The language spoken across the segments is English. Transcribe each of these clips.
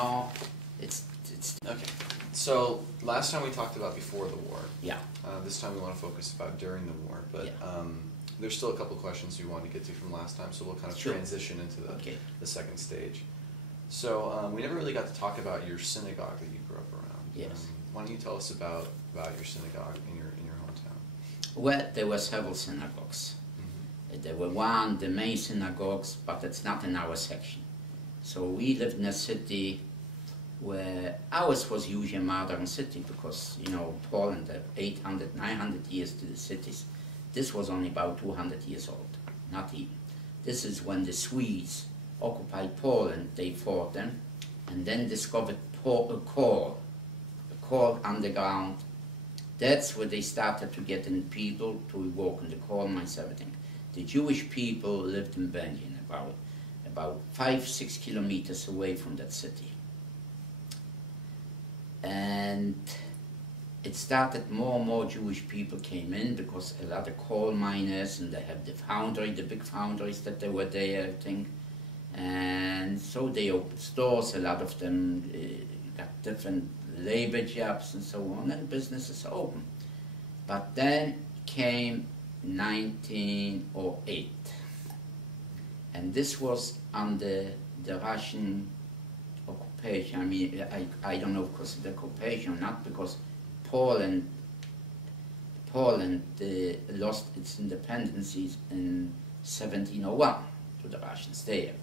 no, it's Okay. So last time we talked about before the war. yeah. This time we want to focus about during the war, but Yeah. there's still a couple questions we wanted to get to from last time, so we'll kind of Sure. transition into Okay. the second stage. So we never really got to talk about your synagogue that you grew up around. Yes. Why don't you tell us about your synagogue in your hometown? Well, there were several synagogues. There were the main synagogues, but it's not in our section. So we lived in a city where ours was usually a modern city because, you know, Poland, 800, 900 years to the cities. This was only about 200 years old, not even. This is when the Swedes occupied Poland, they fought them, and then discovered coal underground. That's where they started to get in people to work in the coal mines, everything. The Jewish people lived in Berlin, about 5-6 kilometers away from that city. And it started more and more Jewish people came in because a lot of coal miners, and they have the foundry, the big foundries that they were there, I think. And so they opened stores, a lot of them got different labor jobs and so on, and businesses open. But then came 1908, and this was under the Russian occupation. I mean, I don't know because of the occupation, not because Poland lost its independence in 1701 to the Russians there.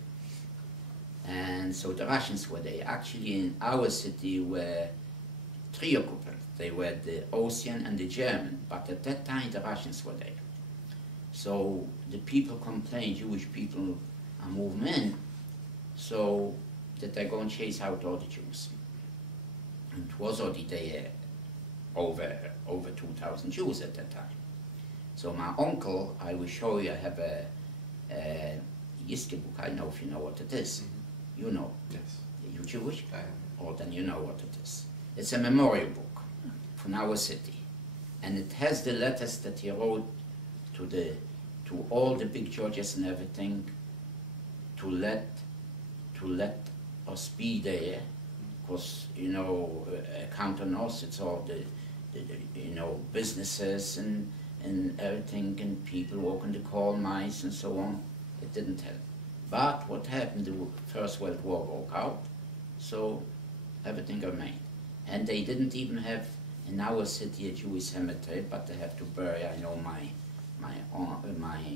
And so the Russians were there. Actually, in our city were 3 occupants. They were the Austrian and the German, but at that time the Russians were there. So the people complained, Jewish people are moving in, so that they're going to chase out all the Jews. And it was already there over 2,000 Jews at that time. So my uncle, I will show you, I have a Yiske book. I don't know if you know what it is. Mm-hmm. You know. Yes. Are you Jewish? I am. Or then you know what it is. It's a memorial book from our city. And it has the letters that he wrote to all the big judges and everything to let us be there, because, you know, account on us, it's all the you know, businesses and everything, and people working the coal mines and so on. It didn't help. But what happened, the First World War broke out, so everything remained. And they didn't even have in our city a Jewish cemetery, but they have to bury, I know my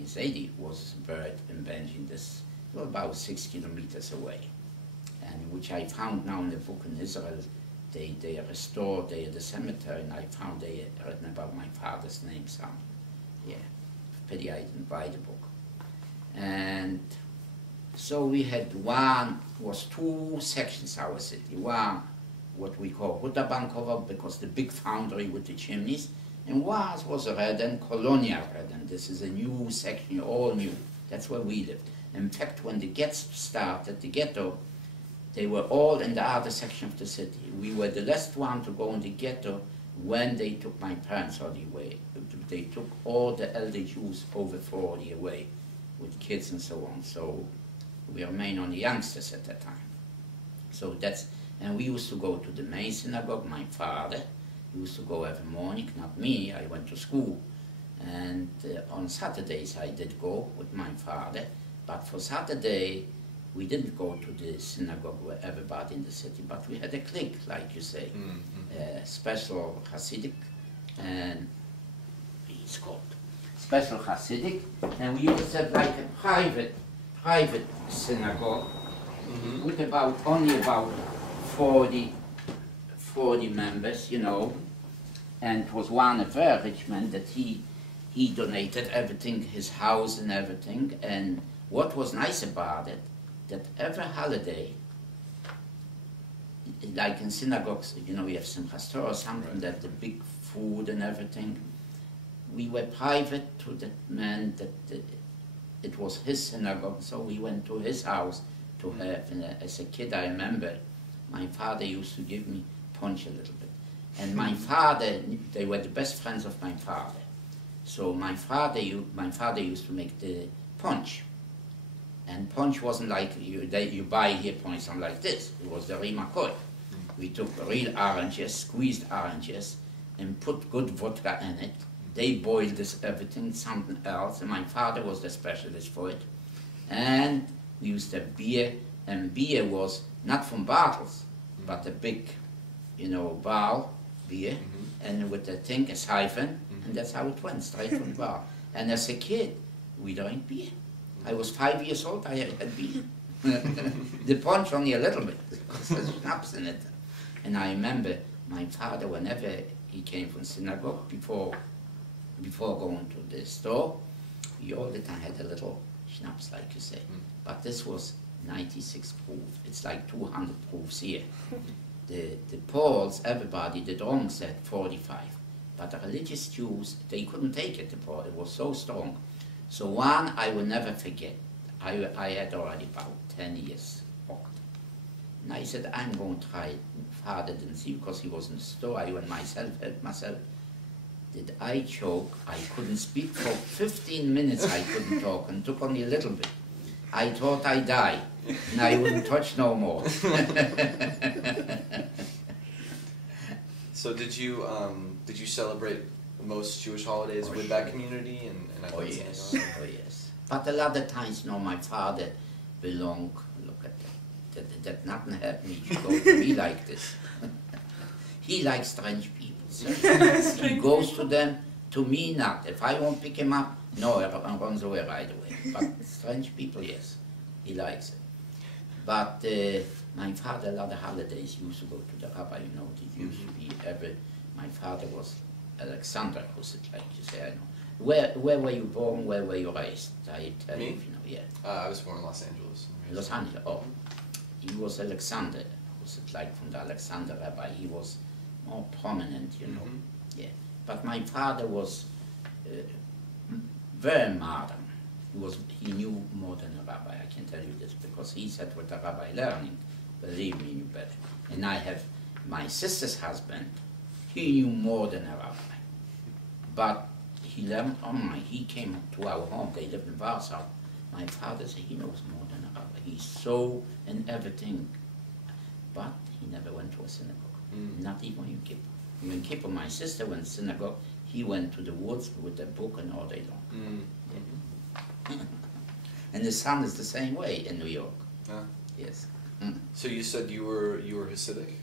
Zadie was buried in Benjin, this about 6 kilometers away, and which I found now in the book in Israel. They restored the cemetery, and I found they written about my father's name some. Yeah, pity I didn't buy the book. And so we had was 2 sections our city. One, what we call Uta Larkey, because the big foundry with the chimneys, and was red and colonial red, and this is a new section, all new. That's where we lived. In fact, when the ghetto started, the ghetto, they were all in the other section of the city. We were the last one to go in the ghetto when they took my parents all the way. They took all the elder Jews over 40 away with kids and so on. So we remained only youngsters at that time. So and we used to go to the main synagogue. My father used to go every morning, not me. I went to school. And on Saturdays I did go with my father. But for Saturday, we didn't go to the synagogue where everybody in the city, but we had a clique, like you say, special Hasidic, and it's called special Hasidic, and we used to have like a private synagogue with only about 40 members, you know, and it was one a very rich man that he donated everything, his house and everything, and what was nice about it, that every holiday, like in synagogues, you know, we have Simchas Torah or something, that the big food and everything, we were private to that man, that it was his synagogue, so we went to his house to have, and as a kid I remember, my father used to give me punch a little bit. And my father, they were the best friends of my father. So my father used to make the punch. And punch wasn't like you buy here punch, something like this. It was the Rimacoy. We took real oranges, squeezed oranges, and put good vodka in it. They boiled this everything, something else, and my father was the specialist for it. And we used a beer, and beer was not from bottles, but a big, barrel beer, and with the thing, a siphon, and that's how it went, straight from the bar. And as a kid, we drank beer. I was 5 years old, I had beer. The punch only a little bit, because there's schnapps in it. And I remember my father, whenever he came from synagogue, before going to the store, he all the time had a little schnapps, like you say. But this was 96 proof. It's like 200 proofs here. The Poles, everybody, the drunks said 45. But the religious Jews, they couldn't take it, it was so strong. So one I will never forget. I had already about 10 years old. And I said, I'm going to try. Father didn't see because he was in the store. I went myself, helped myself. Did I choke? I couldn't speak for 15 minutes. I couldn't talk, and took only a little bit. I thought I'd die, and I wouldn't touch no more. So did you celebrate most Jewish holidays with that community? And oh yes, oh yes. But a lot of times, my father belonged. Look at that. That nothing happened. He should go to be like this. He likes strange people. He goes to them. To me, not. If I won't pick him up, no, he runs away right away. But strange people, yes, he likes it. But my father, a lot of holidays, used to go to the rabbi. It used to be my father was Alexander, who's it like you say? I know. Where were you born? Where were you raised? I tell Me? you, yeah. I was born in Los Angeles. Los Angeles. Oh, he was Alexander. Who's it like from the Alexander rabbi? He was more prominent, Yeah. But my father was very modern. He knew more than a rabbi, I can tell you this, because he said what a rabbi learning, believe me, you better. And I have my sister's husband, he knew more than a rabbi. But he learned, he came to our home, they lived in Warsaw. My father said he knows more than a rabbi. He's so in everything. But he never went to a synagogue, not even in Kippur. In Kippur, my sister went to synagogue, he went to the woods with a book and all day long. Yeah. And the son is the same way in New York. Yes. So you said you were Hasidic?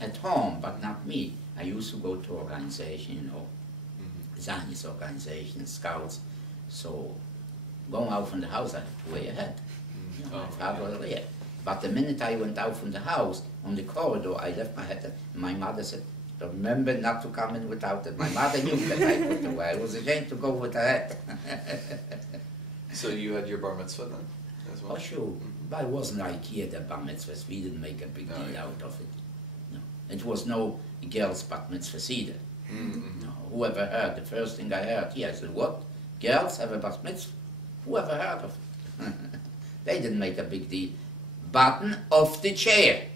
At home, but not me. I used to go to organization, Zionist organization, scouts. So going out from the house, I had to way ahead. My father was there. But the minute I went out from the house, on the corridor, I left my hat. My mother said, remember not to come in without it. My mother knew that I put away. I was ashamed to go with the hat. So you had your bar mitzvah then, as well? Oh, sure. But it wasn't like here, the bar mitzvahs. We didn't make a big deal out of it. No. It was no girls' bat mitzvahs either. No. Whoever heard, the first thing I heard, I said, what? Girls have a bat mitzvah? Whoever heard of it? They didn't make a big deal. Button off the chair.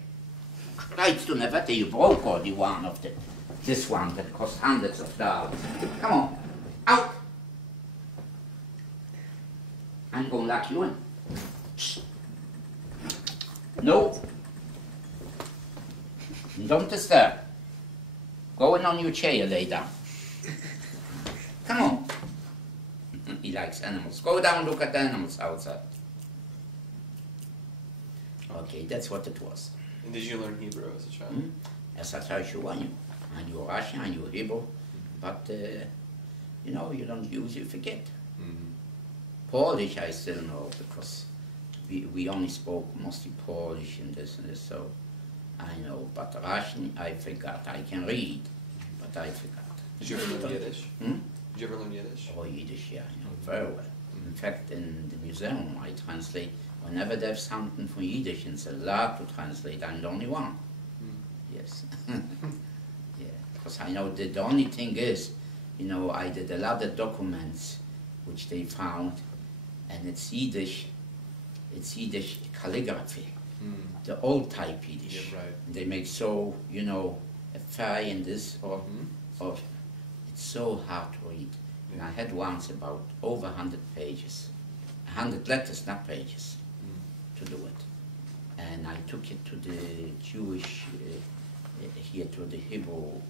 Right to never you broke all the one of this one that cost hundreds of dollars. Come on, out! I'm going to lock you in. No. Don't disturb. Go in on your chair, lay down. Come on. He likes animals. Go down, look at the animals outside. Okay, that's what it was. And did you learn Hebrew as a child? As a child, I knew Russian, I knew Hebrew, but you don't use, you forget. Polish I still know, because we only spoke mostly Polish and this, so I know. But Russian, I forgot. I can read, but I forgot. Did you ever learn Yiddish? Did you ever learn Yiddish? Oh, Yiddish, yeah, I know very well. In fact, in the museum, I translate. Whenever there's something from Yiddish, and it's a lot to translate, I'm the only one. Yes. Yeah, because I know the only thing is, I did a lot of documents which they found, and it's Yiddish calligraphy, the old type Yiddish. Yeah, right. They make so, a fire in this, or it's so hard to read. And I had once about over 100 pages. 100 letters, not pages, to do it. And I took it to the Jewish, here to the Hebrew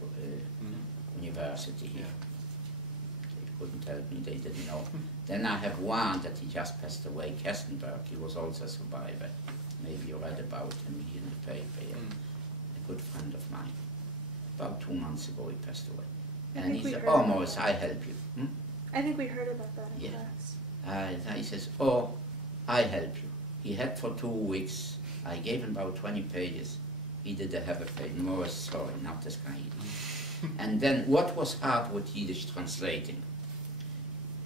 University here. They couldn't help me, they didn't know. Then I have one that he just passed away, Kestenberg. He was also a survivor. Maybe you read about him in the paper. Yeah. A good friend of mine. About 2 months ago he passed away. And he said, oh, Morris, I help you. I think we heard about that in class. He says, oh, I help you. He had for 2 weeks. I gave him about 20 pages. He didn't have a page. Morris, sorry, not this kind. And then what was hard with Yiddish translating?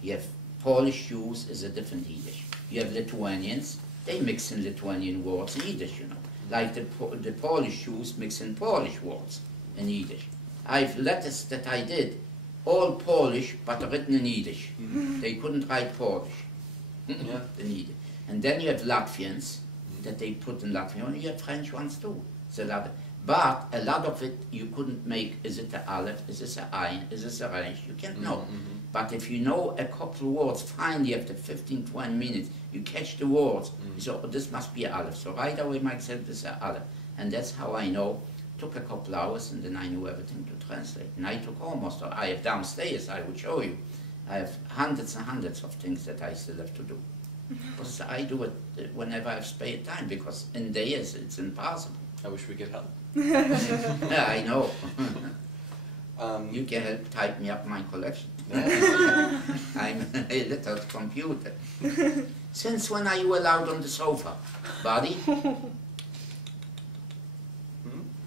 You have Polish Jews is a different Yiddish. You have Lithuanians, they mix in Lithuanian words in Yiddish, you know. Like the Polish Jews mix in Polish words in Yiddish. I've letters that I did, all Polish, but written in Yiddish. They couldn't write Polish. In Yiddish. And then you have Latvians that they put in Latvian, and you have French ones too. But a lot of it you couldn't make, is it a Aleph, is it a Ayin, is it a Resh, you can't know. But if you know a couple of words, finally after 15, 20 minutes, you catch the words, so oh, this must be Aleph. So right away myself, this is Aleph. And that's how I know. Took a couple hours and then I knew everything to translate. And I took almost, I have downstairs, I would show you, I have hundreds and hundreds of things that I still have to do. Because I do it whenever I have spare time, because in days it's impossible. I wish we could help. Yeah, I know. You can help type me up my collection. I'm a little computer. Since when are you allowed on the sofa, buddy?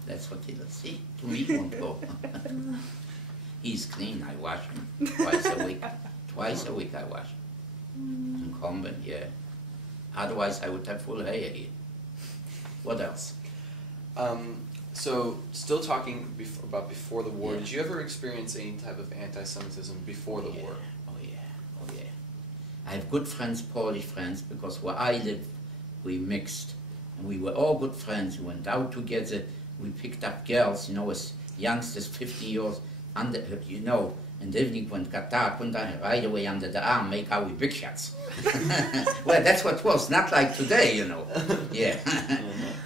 That's what he'll see. To me, he won't go. He's clean. I wash him twice a week. Twice a week I wash him. And comb him, yeah. Otherwise, I would have full hair here. What else? So, still talking about before the war, did you ever experience any type of anti-Semitism before the war? Oh yeah, oh yeah. I have good friends, Polish friends, because where I live, we mixed. And we were all good friends. We went out together. We picked up girls, you know, as youngsters, 50 years, under, you know, and the evening when it got dark, went down right away under the arm, make out with big shots. Well, that's what it was, not like today, you know. Yeah.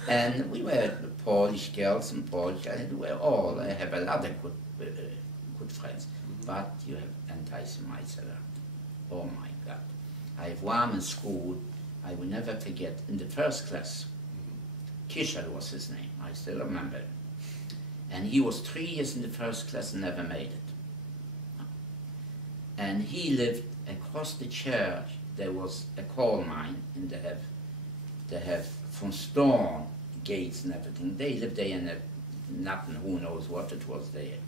And we were Polish girls and Polish, and we were all, I have a lot of good friends. But you have anti-Semites around. Oh my God. I have one in school, I will never forget, in the first class, Kisher was his name, I still remember him. And he was 3 years in the first class and never made it. And he lived across the church. There was a coal mine, and they have from stone gates and everything. They lived there in nothing, who knows what it was there.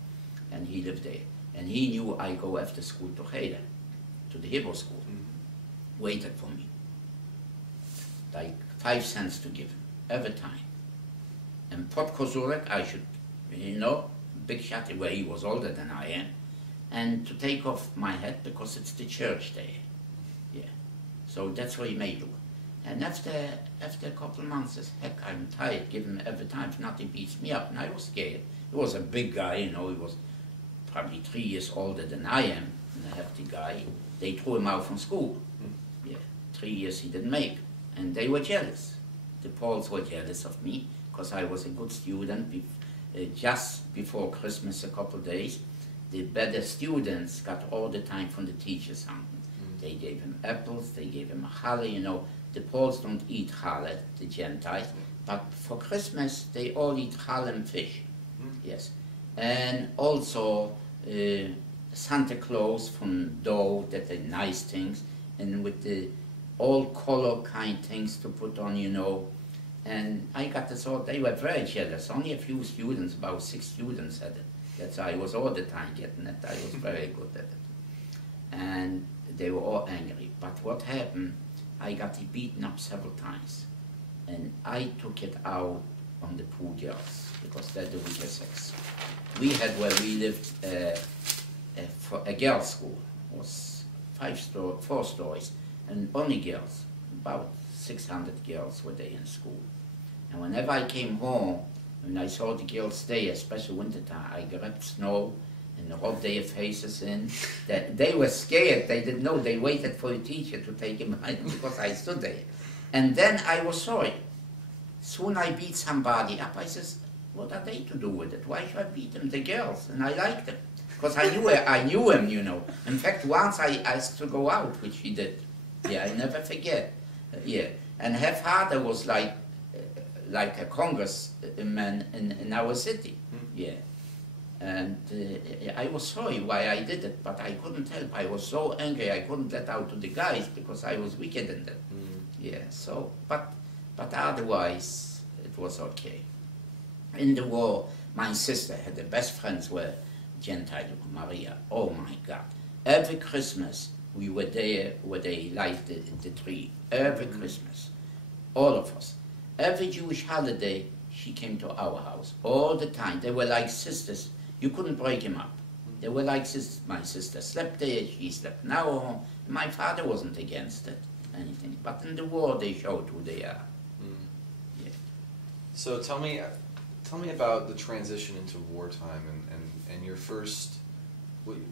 And he lived there. And he knew I go after school to Cheder, to the Hebrew school. Waited for me. Like 5 cents to give him, every time. And Pot Kozurek, I should, you know, big shot where he was older than I am. And to take off my hat because it's the church there. Yeah. So that's what he may do. And after a couple of months, says, heck, I'm tired, give him every time, if not he beats me up. And I was scared. He was a big guy, you know, he was probably 3 years older than I am, and a hefty guy. They threw him out from school. Yeah, 3 years he didn't make. And they were jealous. The Poles were jealous of me, because I was a good student. Just before Christmas, a couple of days, the better students got all the time from the teachers something. They gave him apples, they gave him a challah, you know. The Poles don't eat challah, the Gentiles, but for Christmas they all eat challah and fish. Yes. And also Santa Claus from dough, that are nice things, and with the all color kind things to put on, you know. And I got this all, they were very jealous. Only a few students, about 6 students had it. That's why I was all the time getting it. I was very good at it. And they were all angry. But what happened, I got beaten up several times. And I took it out on the poor girls, because they're the weaker sex. We had, where we lived, for a girls' school. It was 4 stories, and only girls. About 600 girls were there in school. And whenever I came home, when I saw the girls stay, especially wintertime, I grabbed snow and rubbed their faces in. They were scared. They didn't know. They waited for a teacher to take him out because I stood there. And then I was sorry. Soon I beat somebody up. I says, what are they to do with it? Why should I beat them? The girls. And I liked them. Because I knew him, you know. In fact, once I asked to go out, which he did. Yeah, I never forget. Yeah. And her father was like a congressman in our city. Yeah. And I was sorry why I did it, but I couldn't help. I was so angry I couldn't let out to the guys because I was wicked in them. Yeah, so, but otherwise it was okay. In the war, my sister had the best friends were Gentile, Maria. Oh my God. Every Christmas we were there where they light the tree. Every Christmas. All of us. Every Jewish holiday, she came to our house. All the time. They were like sisters. You couldn't break them up. They were like sisters. My sister slept there, she slept in our home. My father wasn't against it, anything. But in the war, they showed who they are. Yeah. So tell me about the transition into wartime and your first,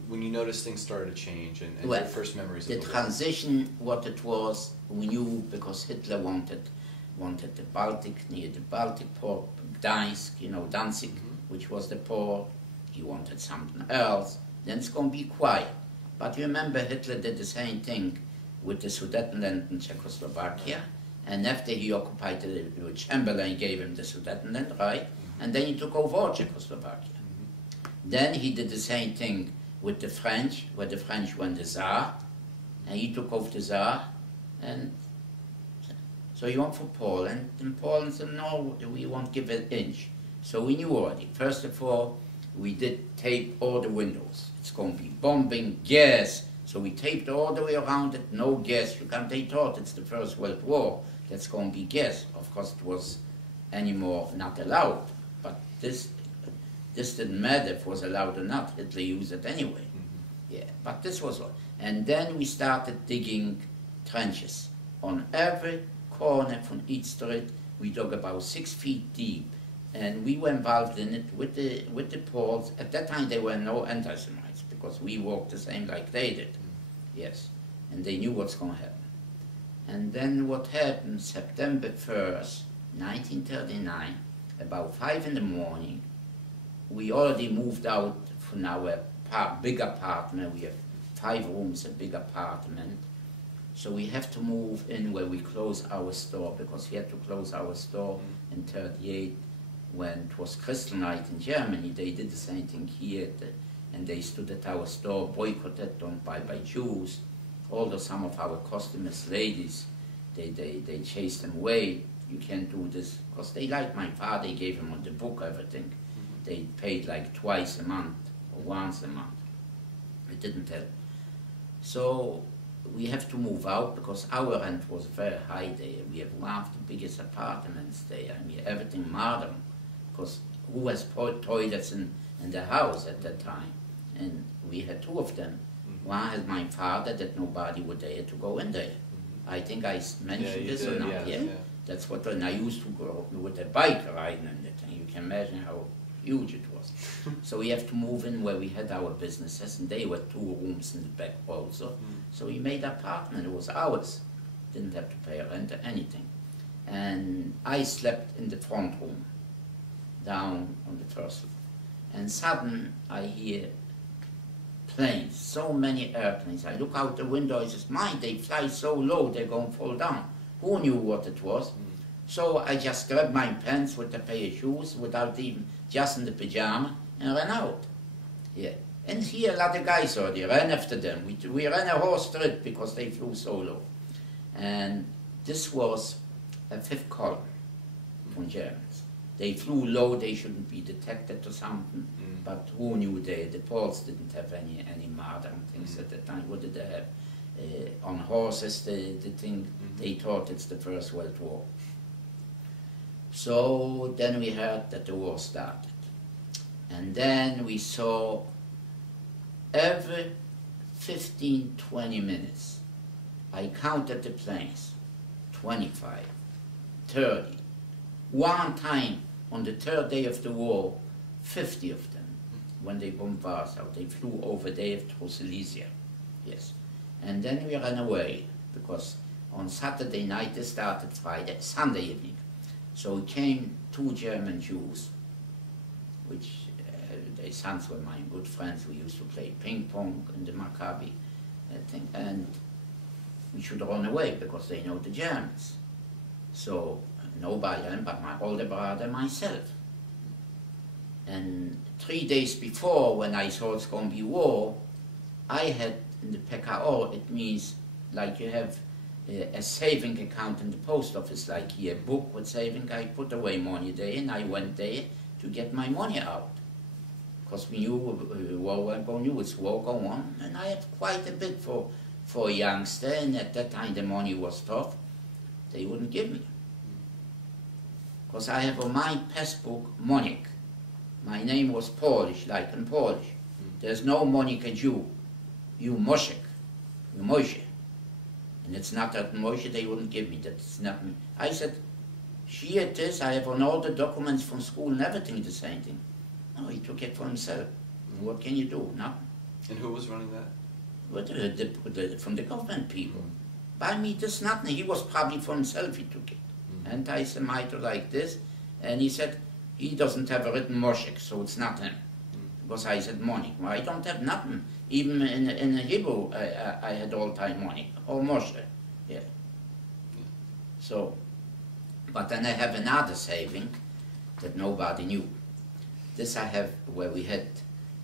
when you noticed things started to change and well, your first memories of the war. transition, what it was, we knew because Hitler wanted the Baltic, near the Baltic port, Gdańsk, you know, Danzig, which was the port. He wanted something else. Then it's going to be quiet. But you remember Hitler did the same thing with the Sudetenland in Czechoslovakia. And after he occupied the Chamberlain gave him the Sudetenland, right? And then he took over Czechoslovakia. Then he did the same thing with the French, where the French went the Tsar. And he took over the Tsar. And so he went for Poland. And Poland said, no, we won't give an inch. So we knew already. First of all, we did tape all the windows. It's going to be bombing, gas. So we taped all the way around it, no gas. They thought it's the First World War. That's going to be gas. Of course, it was anymore not allowed. But this didn't matter if it was allowed or not. Hitler used it anyway. Yeah, but this was all. And then we started digging trenches. On every corner from each street, we dug about 6 feet deep. And we were involved in it with the Poles. At that time, there were no anti-Semites because we walked the same like they did. Yes, and they knew what's going to happen. And then what happened, September 1st, 1939, about 5 in the morning, we already moved out from our big apartment. We have 5 rooms, a big apartment. So we have to move in where we close our store because we had to close our store in 1938. When it was Kristallnacht in Germany, they did the same thing here, and they stood at our store, boycotted, don't buy by Jews. Although some of our customers, ladies, they chased them away. You can't do this, because they liked my father, they gave him on the book everything. They paid like twice a month, or once a month. It didn't help. So we have to move out, because our rent was very high there. We have one of the biggest apartments there, I mean, everything modern. Because who has toilets in the house at that time? And we had 2 of them. One had my father that nobody would dare to go in there. I think I mentioned this or not. Yeah. That's what, and I used to go with a bike riding in it, and you can imagine how huge it was. So we have to move in where we had our businesses, and they were 2 rooms in the back also. So we made an apartment, it was ours. Didn't have to pay rent or anything. And I slept in the front room, down on the first floor. And suddenly I hear planes, so many airplanes. I look out the window, I says, mind, they fly so low, they're going to fall down. Who knew what it was? So I just grabbed my pants with a pair of shoes, without even, just in the pajama, and ran out. Yeah. And here a lot of guys already ran after them. We ran a whole street because they flew so low. And this was a 5th column from Germans. They flew low, they shouldn't be detected or something, but who knew the Poles didn't have any modern things at the time. What did they have? On horses, the thing, they thought it's the First World War. So then we heard that the war started. And then we saw every 15, 20 minutes, I counted the planes, 25, 30. One time, on the 3rd day of the war, 50 of them. when they bombed Warsaw. They flew over there through Silesia, yes. And then we ran away, because on Saturday night, they started Sunday evening. So came 2 German Jews, which their sons were my good friends. We used to play ping pong in the Maccabi thing, and we should run away because they know the Germans. So nobody else but my older brother and myself. And 3 days before, when I saw it's going to be war, I had in the PKO, it means like you have a saving account in the post office, like here, a book with saving. I put away money there, and I went there to get my money out. Because we knew war went on, knew it's war going on, and I had quite a bit for a youngster, and at that time the money was tough. They wouldn't give me. Because I have on my passbook, Monik. My name was Polish, like in Polish. There's no Monika Jew. You Moshek, you Moshe. And it's not that Moshe, they wouldn't give me that. It's not me. I said, she it is, I have on all the documents from school and everything the same thing. No, he took it for himself. What can you do? Nothing. And who was running that? From the government people. By me, this nothing. He was probably for himself, he took it. Anti-Semite like this. And he said, he doesn't have a written Moshek, so it's not him. Because I said Monik. Well, I don't have nothing. Even in Hebrew, I had all time Monik, or Moshe. Yeah. So, but then I have another saving that nobody knew. This I have where we had,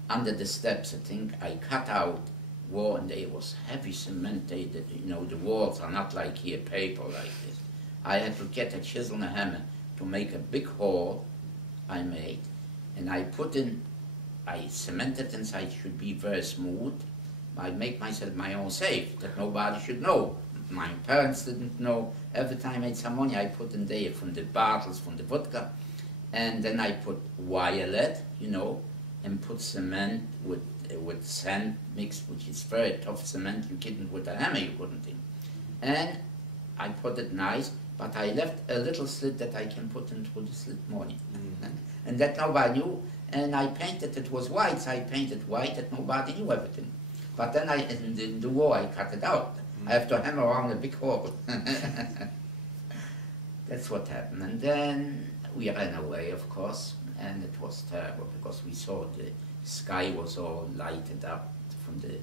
under the steps, I think, I cut out wall, and there was heavy cement. You know, the walls are not like here, paper like this. I had to get a chisel and a hammer to make a big hole I made, and I put in, I cemented inside, should be very smooth. I make myself my own safe, that nobody should know. My parents didn't know. Every time I made some money, I put in there from the bottles, from the vodka. And then I put wire lead, you know, and put cement with sand mixed, which is very tough cement. You couldn't, with a hammer, you couldn't think. And I put it nice, but I left a little slit that I can put into the slit money. And that nobody knew. And I painted, it was white, so I painted white, that nobody knew everything. But then in the war, I cut it out. I have to hammer around a big hole. That's what happened. And then we ran away, of course, and it was terrible because we saw the sky was all lighted up from the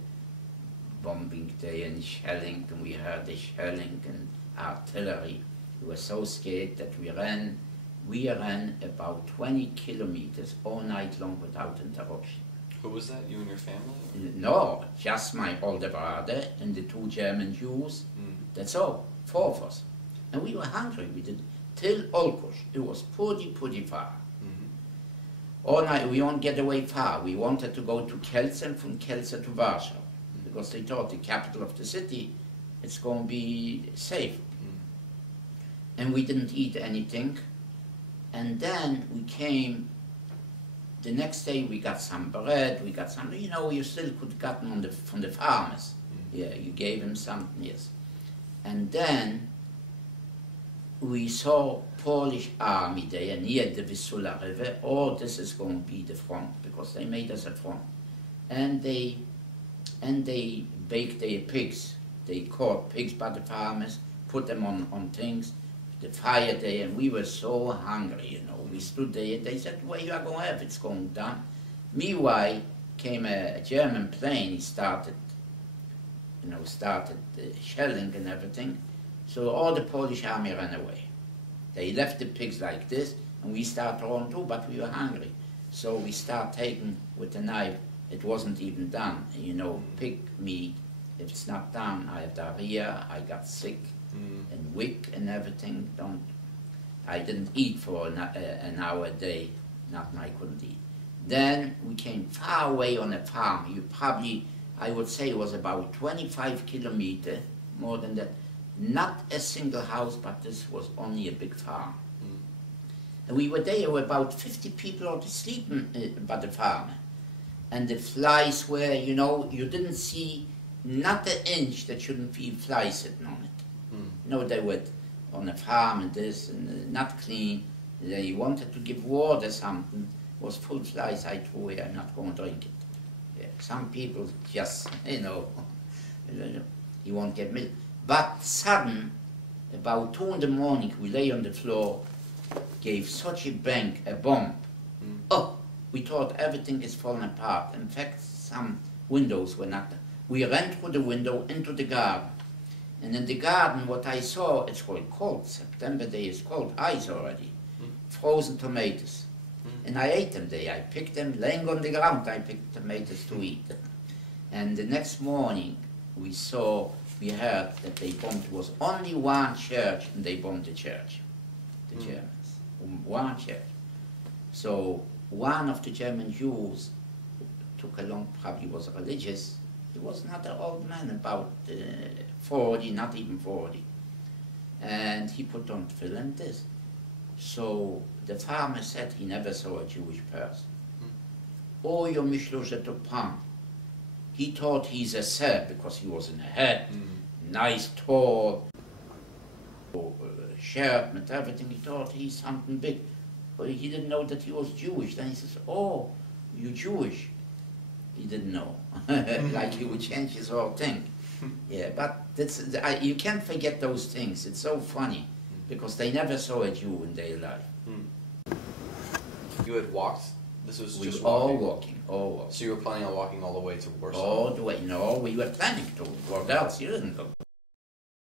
bombing day and shelling, and we heard the shelling and artillery. We were so scared that we ran. We ran about 20 kilometers all night long without interruption. Who was that, you and your family? No, just my older brother and the 2 German Jews. That's all, 4 of us. And we were hungry. We did till Olkush. It was pretty far. All night, we won't get away far. We wanted to go to Kielce and from Kielce to Warsaw. Because they thought the capital of the city, it's going to be safe. And we didn't eat anything. And then we came, the next day we got some bread, we got some, you know, you still could get them from the farmers. Yeah, you gave them something, yes. And then we saw Polish army there near the Vistula River. Oh, this is going to be the front, because they made us a front. And they baked their pigs. They caught pigs by the farmers, put them on things, the fire there, and we were so hungry, you know. We stood there, and they said, well, you are going to have, it's going down. Meanwhile, came a German plane, he started shelling and everything. So all the Polish army ran away. They left the pigs like this, and we started on too, but we were hungry. So we started taking with the knife, it wasn't even done. You know, pig meat, if it's not done, I have diarrhea, I got sick, and weak and everything. I didn't eat for an hour a day, nothing I couldn't eat. Then we came far away on a farm. You probably, I would say it was about 25 kilometers, more than that. Not a single house, but this was only a big farm. And we were there with about 50 people already sleeping by the farm. And the flies were, you know, you didn't see not an inch that shouldn't be flies sitting on it. You know, they were on a farm and this, and not clean. They wanted to give water something. was full slice. I threw away. I'm not going to drink it. Yeah. Some people just, you won't get milk. But sudden, about 2 in the morning, we lay on the floor, gave such a bang, a bomb. Oh, we thought everything is falling apart. In fact, some windows were not. We ran through the window into the garden. And in the garden, what I saw, it's cold. September day is cold, ice already. Frozen tomatoes. And I ate them there. I picked them, laying on the ground, I picked tomatoes to eat. And the next morning, we heard that they bombed, it was only one church, and they bombed the church, the Germans. One church. So one of the German Jews took along, probably was religious. He was not an old man, about 40, not even 40. And he put on tefillin and this. So the farmer said he never saw a Jewish person. Oh, your mishlosh to pan. He thought he's a Serb because he was in a hat, nice, tall, shirt and everything. He thought he's something big. But he didn't know that he was Jewish. Then he says, oh, you're Jewish. He didn't know. Like he would change his whole thing. Yeah, but you can't forget those things. It's so funny because they never saw a Jew in their life. You had walked? This was We just were all walking? walking. So you were planning on walking all the way to Warsaw? All the way. No, we were planning to. What else? You didn't go.